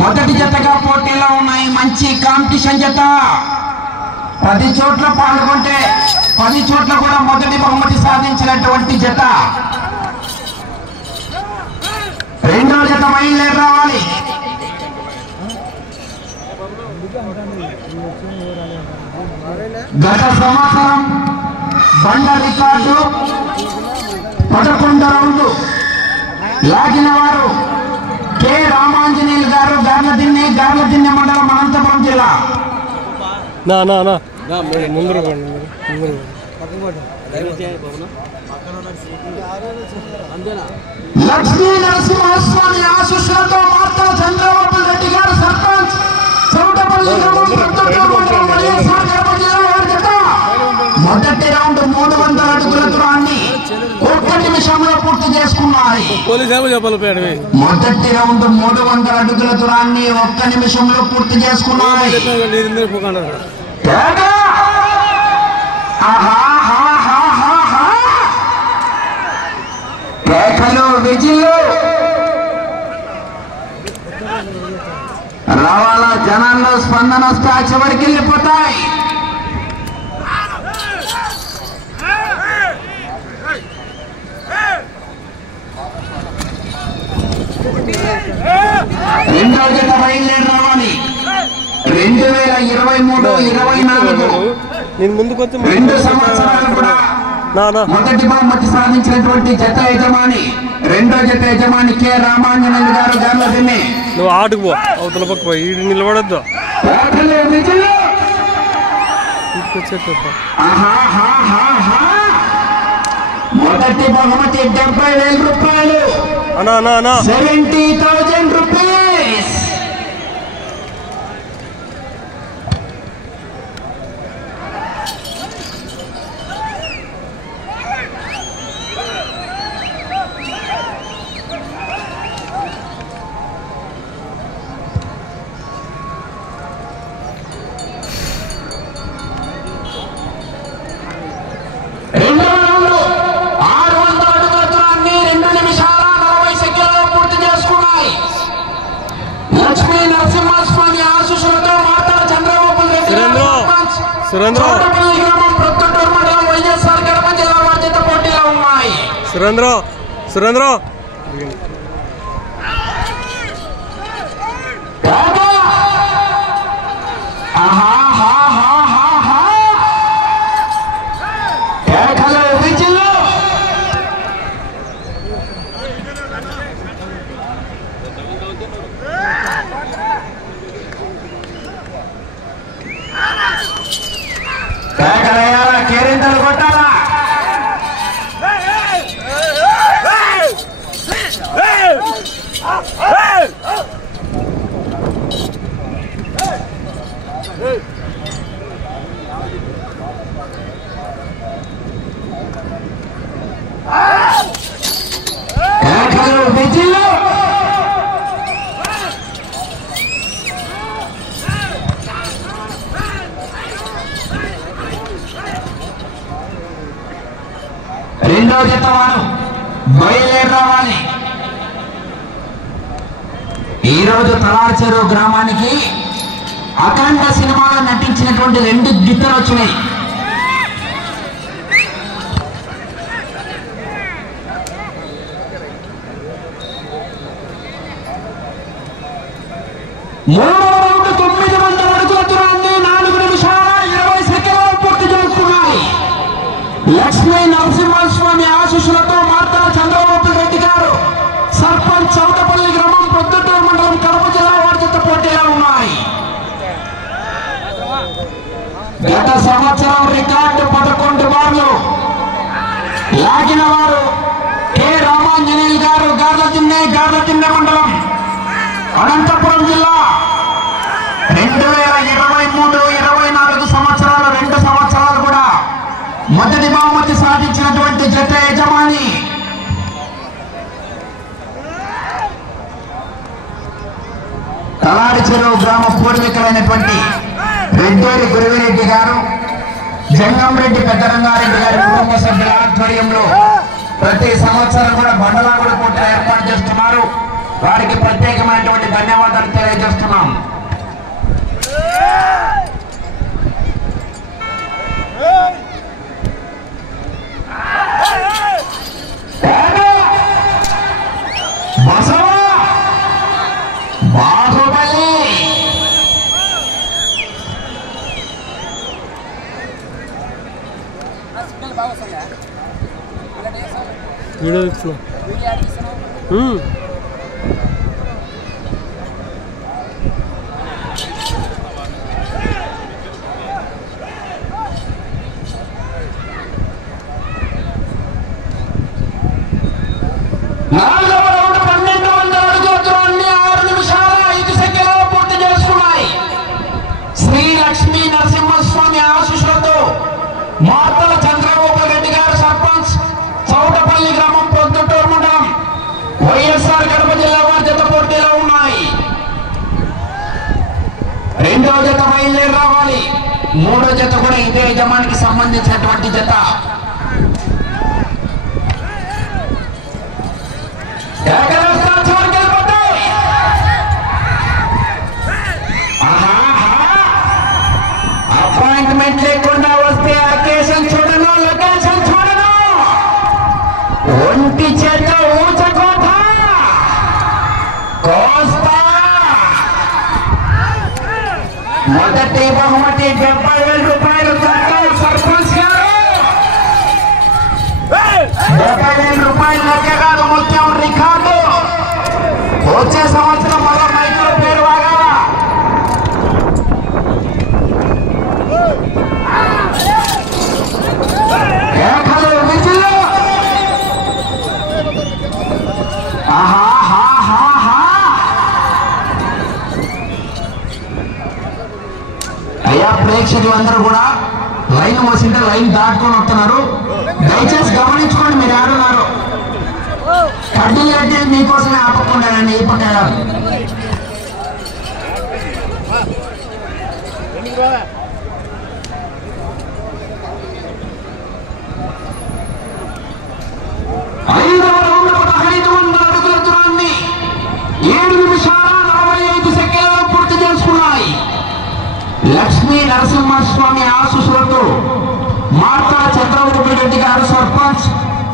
మొదటి జతగా పోటీలో ఉన్నాయి. మంచి కాంపిటీషన్ జత. 10 చోట్ల పాల్గొంటే 10 చోట్ల కూడా మొదటి బహుమతి సాధించినటువంటి జత. రెండో జత బయలుదేరి రావాలి. గత సంవత్సరం బండ రికార్డు 11 రౌండ్లు లాగిన వారు కె రామాంజనేయులు గారు, గార్లదిన్నె మండలం, అనంతపురం జిల్లా. లక్ష్మీ నరసింహస్వామి ఆశీస్సులతో మార్తల చంద్రబాబు రెడ్డి గారు సర్పంచ్, చౌటపల్లి గ్రామం, ప్రొద్దుటూరు మండలం, వైఎస్ఆర్ కడప జిల్లా వారి జత. మొదటి రౌండ్ 300 అడుగుల దూరాన్ని 1 నిమిషంలో పూర్తి చేసుకున్నాయి. మొదటి రౌండ్ 300 అడుగుల దూరాన్ని 1 నిమిషంలో పూర్తి చేసుకున్నాయి. కేకలు, విజిల్లు రావాలా. జనాల్లో స్పందన వస్తే చివరికి వెళ్ళిపోతాయి. రెండో జత బయలుదేరి రావాలి. 2023-24 2 సంవత్సరాలు కూడా మొదటి బహుమతి సాధించినటువంటి జత యజమాని, రెండో జత యజమాని కె రామాంజనేయులు గారు, గార్లదిన్నె. నువ్వు ఆటుకు పో, అవతల పక్క పోయి నిలబడద్దు. మొదటి బహుమతి 70,000 రూపాయలు. 70,000 రూపీస్. సురేంద్ర కేరింతలు కొట్టాలా. విజిల్లు. రెండో జత వారు బయలుదేరి రావాలి. ఈరోజు తలార్చెరు గ్రామానికి అఖండ సినిమాలో నటించినటువంటి 2 గిత్తలు వచ్చినాయి. మూడో రౌండ్ 900 అడుగుల దూరాన్ని 4 నిమిషాల 20 సెకండ్లలో పూర్తి చేసుకున్నాయి. లక్ష్మీ నరసింహస్వామి ఆశీస్సులతో మార్తల చంద్రబాబు రెడ్డి గారు, సర్పంచ్, చౌటపల్లి గ్రామం, ప్రొద్దుటూరు మండలం, కడప జిల్లా వారి జత పోటీలో ఉన్నాయి. గత సంవత్సరం రికార్డు 11 మార్లు లాగిన వారు కె రామాంజనేయులు గారు, గార్లదిన్నె మండలం, అనంతపురం జిల్లా. 2023-24 సంవత్సరాలు 2 సంవత్సరాలు కూడా మొదటి బహుమతి సాధించినటువంటి జత యజమాని తలారిచెరు గ్రామ పూర్వీకులైనటువంటి రెడ్డేరి గురువిరెడ్డి గారు, జంగంరెడ్డి పెద్దరంగారెడ్డి గారి కుటుంబ సభ్యుల ఆధ్వర్యంలో ప్రతి సంవత్సరం కూడా బండలాగుడు పోటీలు ఏర్పాటు చేస్తున్నారు. వారికి ప్రత్యేకమైనటువంటి ధన్యవాదాలు తెలియజేస్తున్నాం. వీడియో తీస్తున్నా. నాలుగవ రౌండ్ 1200 అడుగుల దూరాన్ని 6 నిమిషాల 5 సెకన్లలో పూర్తి చేసుకున్నాయి. శ్రీ లక్ష్మీ నరసింహస్వామి ఆశీస్సులతో మార్తల చంద్రబాబు రెడ్డి గారు సర్పంచ్, చౌటపల్లి గ్రామం, పొద్దుటూరు మండలం, వైఎస్ఆర్ కడప జిల్లా వారి జత పోటీలో ఉన్నాయి. రెండో జత బయలుదేరి రావాలి. మూడో జత కూడా ఇదే యజమానికి సంబంధించినటువంటి జత. అపాయింట్మెంట్ లేకుండా వస్తే అకేషన్ చూడను, లొకేషన్ చూడను. ఒంటి చేత ఊచకోట కోస్తా. మొదటి బహుమతి 70,000 రూపాయలు. సర్పంచ్ గారు 70,000 రూపాయలు లెక్క కాదు, ముఖ్యం రికార్డు. వచ్చే సంవత్సరం మరో మైక్రో పేరు వాగాల. అయ్యా ప్రేక్షకులు అందరూ కూడా లైన్ మోసింటే లైన్ దాటుకొని వస్తున్నారు. దయచేసి గమనించుకోండి, మీరు ఆడున్నారు. కడ్డీలు కట్టి మీకోసమే ఆపకుండానండి. ఈ పక్క ఐదవ రౌండ్ 1500 అడుగుల దూరాన్ని 7 నిమిషాల 45 సెకన్లలో పూర్తి చేసుకున్నాయి. లక్ష్మీ నరసింహస్వామి ఆశీస్సులతో మార్తల చంద్రబాబు రెడ్డి గారు సర్పంచ్,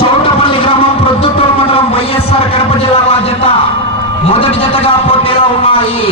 చౌటపల్లి గ్రామం, ప్రొద్దుటూరు మండలం, వైఎస్ఆర్ కడప జిల్లా వారి జత మొదటి జతగా పోటీలో ఉన్నాయి.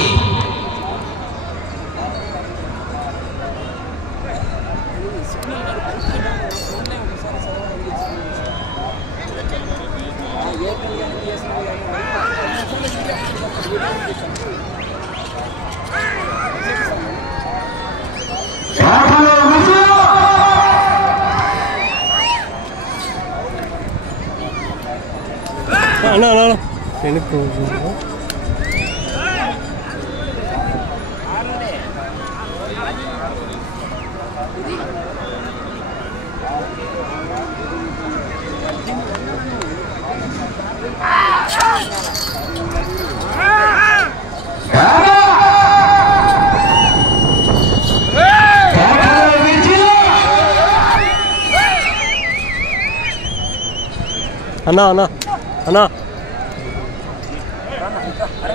అన్నా అన్నా అన్నా అన్నా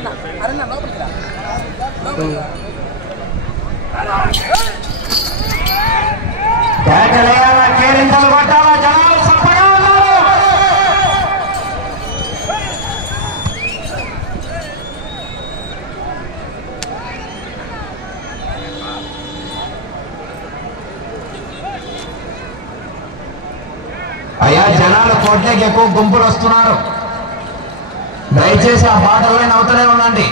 అన్నా కేరింతలు కొట్టాలా, జనాలు సప్పగా ఉన్నారు. అయ్యా జనాలు కోట్లకి ఎక్కువ గుంపులు వస్తున్నారు. దయచేసి ఆ బాటల్లో నవ్వుతూనే ఉండండి.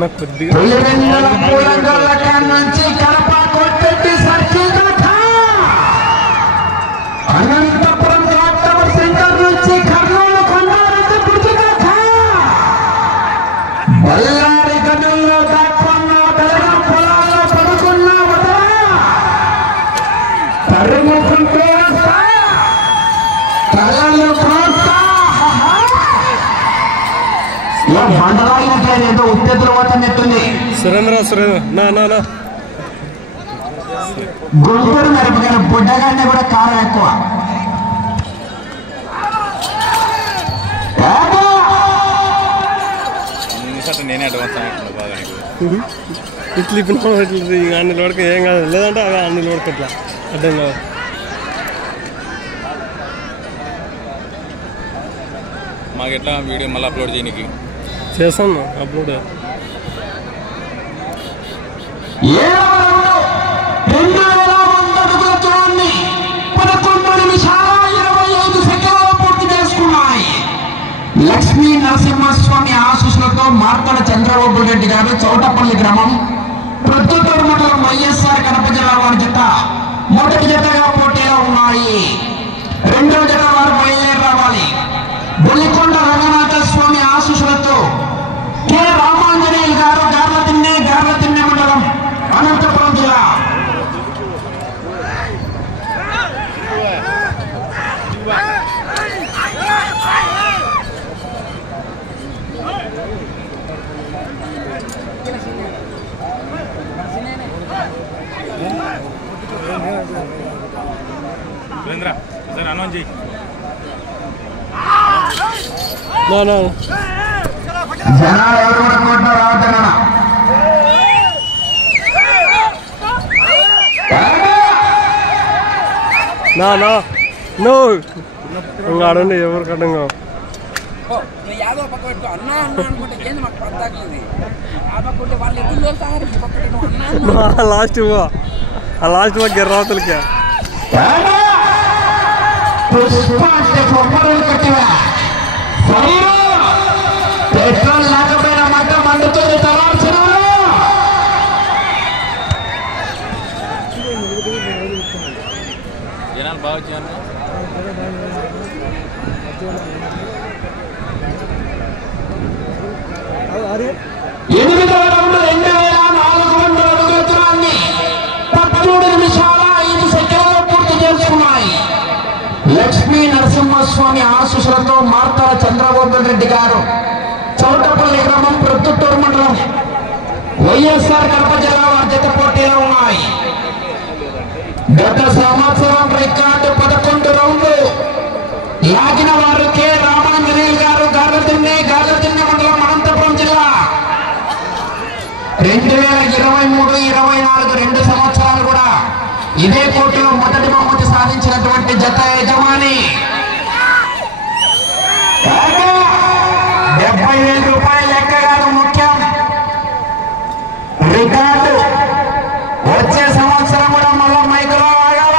నాకు కొద్దిగా పులివెందుల పూలంగల్ల నుంచి కడప కొట్టెట్టి సర్కిల్ దాకా అనంతపురం కాటవర్ సెంటర్ నుంచి కర్నూలు కొండారెడ్డి బ్రిడ్జి దాకా బళ్ళారి గనుల్లో దాక్కున్న బెలగం పొలాల్లో పడుకున్న వదల తరుముకుంటూ వస్తా తలలు కోస్తా మండలానికి ఏదో ఉత్తేజం పోతున్నట్టుంది. సురేంద్ర నా గుంటూరు మిరపకాయ బుడ్డగానే కూడా కారం ఎక్కువ. నేనే అడ్వాన్స్ ఇట్లా ఇప్పుడు అన్ని లోడక ఏం కాదు లేదంటే అవి అన్ని లోడక ఇట్లా అర్థం కాదు. మాకు ఎట్లా వీడియో మళ్ళీ అప్లోడ్ చేయడానికి చేస్తాను అప్లోడ్. 11 నిమిషాల 25 సెకండ్లలో పూర్తి చేసుకున్నాయి. లక్ష్మీ నరసింహస్వామి ఆశీస్సులతో మార్తల చంద్రబాబు రెడ్డి గారు చౌటపల్లి గ్రామం ప్రొద్దుటూరు మండలం వైఎస్ఆర్ కడప జిల్లా వారి జత మొదటి జతగా పోటీలో ఉన్నాయి. రెండవ జత వారు బయలుదేరి రావాలి. బొల్లికొండ రంగనాథ స్వామి ఆశీస్సులతో కె రామాంజనేయులు గారు గార్లతిన్నె మండలం అనంతపురం జిల్లా. సురేంద్ర సార్ అనౌన్స్ చేయి. జనాలు ఎవరు పడుకుంటున్నారు రావద్దన్నా ఆడండి ఎవరు కట్టంగా యాదో పక్క పెట్టుకో అన్నా అనుకుంటే ఏంది మాకు పడతాకలేదు. ఆ పక్క ఉంటే వాళ్ళు ఎదురు వెళ్తారు పక్క లాస్ట్ గెర్రావతలకి పెట్రోల్ లేకపోయినా మాట మండుతుంది తలార్చడం. జనాలు బాగా వచ్చారు. 8వ రౌండ్ 2400 అడుగుల దూరాన్ని 13 నిమిషాల 5 సెకండ్లలో పూర్తి చేసుకున్నాయి. లక్ష్మీ నరసింహస్వామి ఆశీస్సులతో మార్తల చంద్రబాబు రెడ్డి గారు చౌటపల్లి గ్రామం ప్రొద్దుటూరు మండలం వైఎస్ఆర్ కడప జిల్లా వారి జత పోటీలో ఉన్నాయి. గత సంవత్సరం రికార్డు 11 రౌండ్లు లాగిన వారు కె రామాంజనేయులు గారు గార్లతిన్నె మండలం అనంతపురం జిల్లా. 2023-24 2 సంవత్సరాలు కూడా ఇదే పోటీలో మొదటి బహుమతి సాధించినటువంటి జత యజమాని 70,000 రూపాయలు లెక్క కాదు ముఖ్యం, రికార్డు. వచ్చే సంవత్సరం కూడా మళ్ళా మైకులో ఆగాల.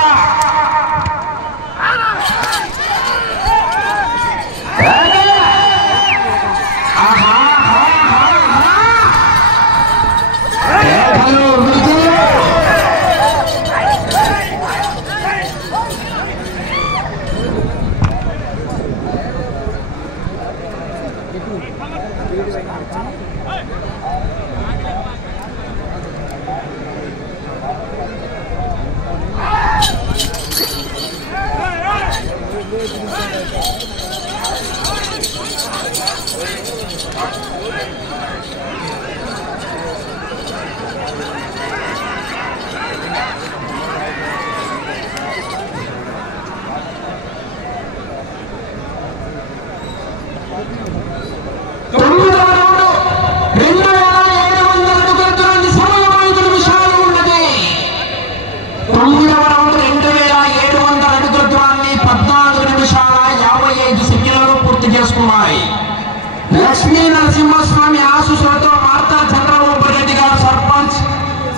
లక్ష్మీ నరసింహస్వామి ఆశీస్సులతో మార్తల చంద్రబాబు రెడ్డి గారు సర్పంచ్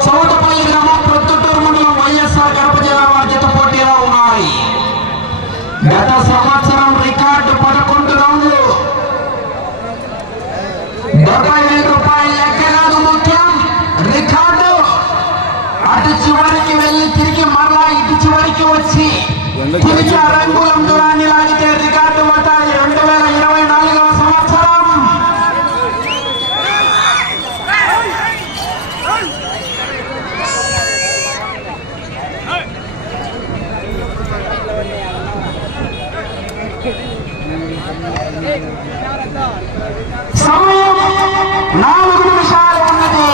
చౌటపల్లి గ్రామం ప్రొద్దుటూరు మండలం వైఎస్ఆర్ కడప జిల్లా వారి జత పోటీలో ఉన్నాయి. గత సంవత్సరం రికార్డు 11 రౌండ్లు 70,000 రూపాయలు లెక్క కాదు అటు చివరికి వెళ్ళి తిరిగి మరలా ఇటు చివరికి వచ్చి తిరిగి అరంగులం దూరాన్ని లాగితే రికార్డు పట్టాలి 2024వ సంవత్సరం. సమయం 4 నిమిషాలు ఉన్నది.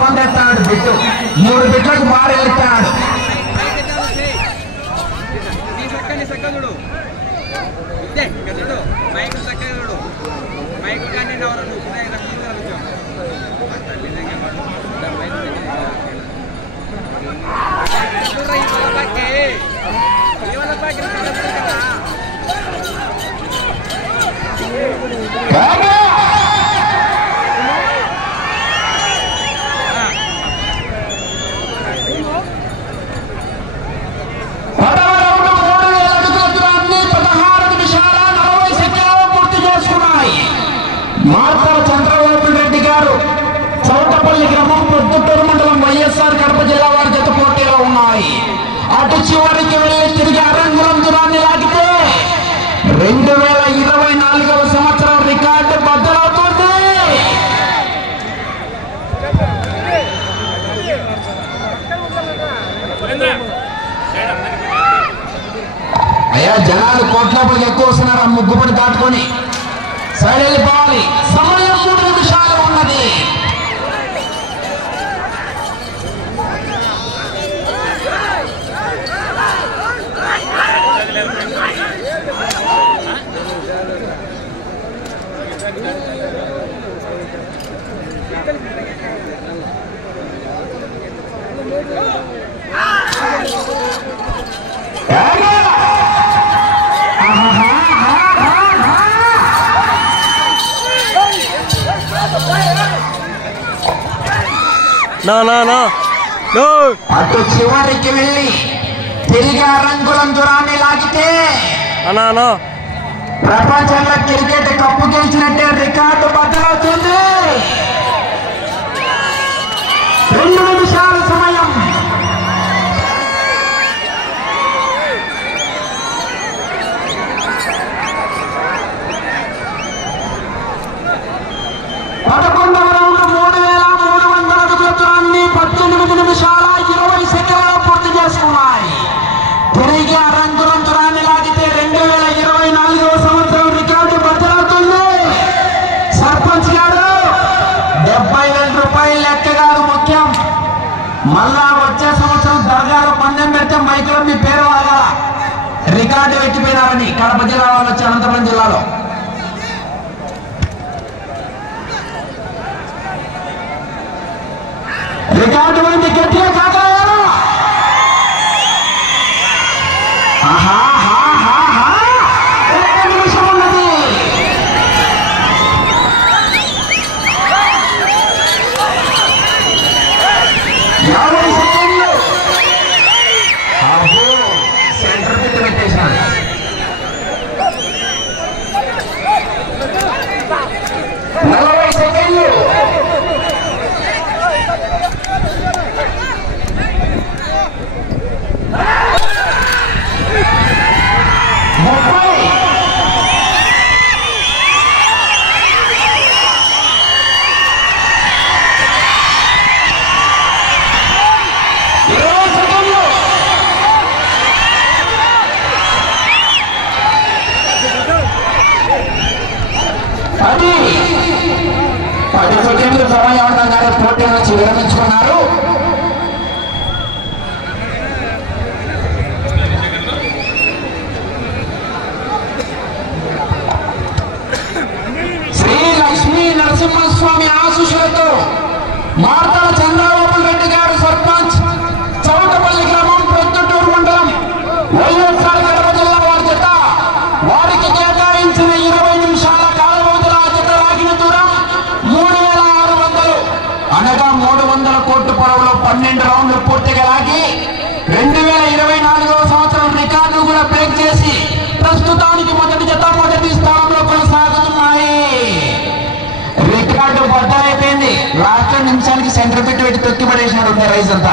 వంద ఎత్తాడు బిట్టు 3 బిట్లకు బాగా ఎత్తాడు. మార్తల చంద్రబాబు రెడ్డి గారు చౌటపల్లి గ్రామం ప్రొద్దుటూరు మండలం వైఎస్ఆర్ కడప జిల్లా వారి జత పోటీలో ఉన్నాయి. అటు చివరికి వెళ్ళి తిరిగి అరంగులం దూరాన్ని లాగితే 2024వ సంవత్సరం రికార్డు బద్దలవుతుంది. అయ్యా జనాలు కోట్లపడికి ఎక్కువ వస్తున్నారు. ఆ ముగ్గుపడి దాటుకొని సైడ్ వెళ్ళిపోవాలి. సమయం 3 నిమిషాలు ఉన్నది. అటు చివరికి వెళ్ళి తిరిగి రంగులం దూరాన్ని లాగితే ప్రపంచంలో క్రికెట్ కప్పు గెలిచినట్టే రికార్డు బద్దలవుతుంది. 2 నిమిషాల సమయం. పదకొండవ రౌండ్ 3300 అడుగుల దూరాన్ని 18 నిమిషాల 20 సెకండ్లలో పూర్తి చేసుకున్నాయి. తిరిగి ఆ రంగులం దూరాన్ని లాగితే 2024వ సంవత్సరం రికార్డు బద్దలవుతుంది. సర్పంచ్ గారు 70,000 రూపాయలు లెక్క కాదు ముఖ్యం. మళ్ళా వచ్చే సంవత్సరం దర్గాలో పందెం పెడితే మైకులో మీ పేరు వాగాల. రికార్డు ఎక్కిపోయినారని కడప జిల్లా వాళ్ళు వచ్చి అనంతపురం జిల్లాలో రికార్డు మంది గట్టిగా కాకరాయారు. ఒక్క నిమిషం ఉన్నది. సెంటర్ పెట్టి పెట్టేశాను. 40 సెకండ్లు. పది సెకండ్లు సమయం ఉండగానే పోటీ నుంచి విరమించుకున్నారు. శ్రీ లక్ష్మీ నరసింహస్వామి ఆశీస్సులతో మార్తల చంద్రబాబు రెడ్డి గారు సర్పంచ్ చౌటపల్లి గ్రామం ప్రొద్దుటూరు మండలం వైఎస్ఆర్ కడప జిల్లా వారి జత వారికి కేటాయించిన 20 నిమిషాల కాల వ్యవధిలో ఆ జత లాగిన దూరం 3600 అనగా 300 కోట్ల పొడవులో 12 రౌండ్లు పూర్తిగా లాగి 2024వ సంవత్సరం రికార్డు కూడా బ్రేక్ చేసి ప్రస్తుతానికి మొదటి జత ఒకటే రైస్ అంతా.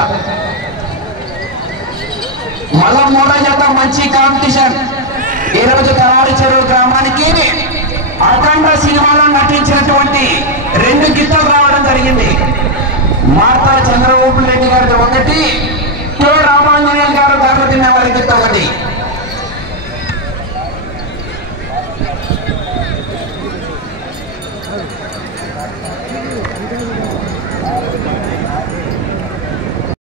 మళ్ళా మూడో జత మంచి కాంపిటీషన్. ఈ రోజు తలారి చెరువు గ్రామానికి అఖండ సినిమాలో నటించినటువంటి 2 గిత్తలు రావడం జరిగింది. మార్తా చంద్రబాబు రెడ్డి గారి ఒకటి, కె రామాంజనేయులు గారు దెబ్బతిన్న వారి గిత్త ఒకటి.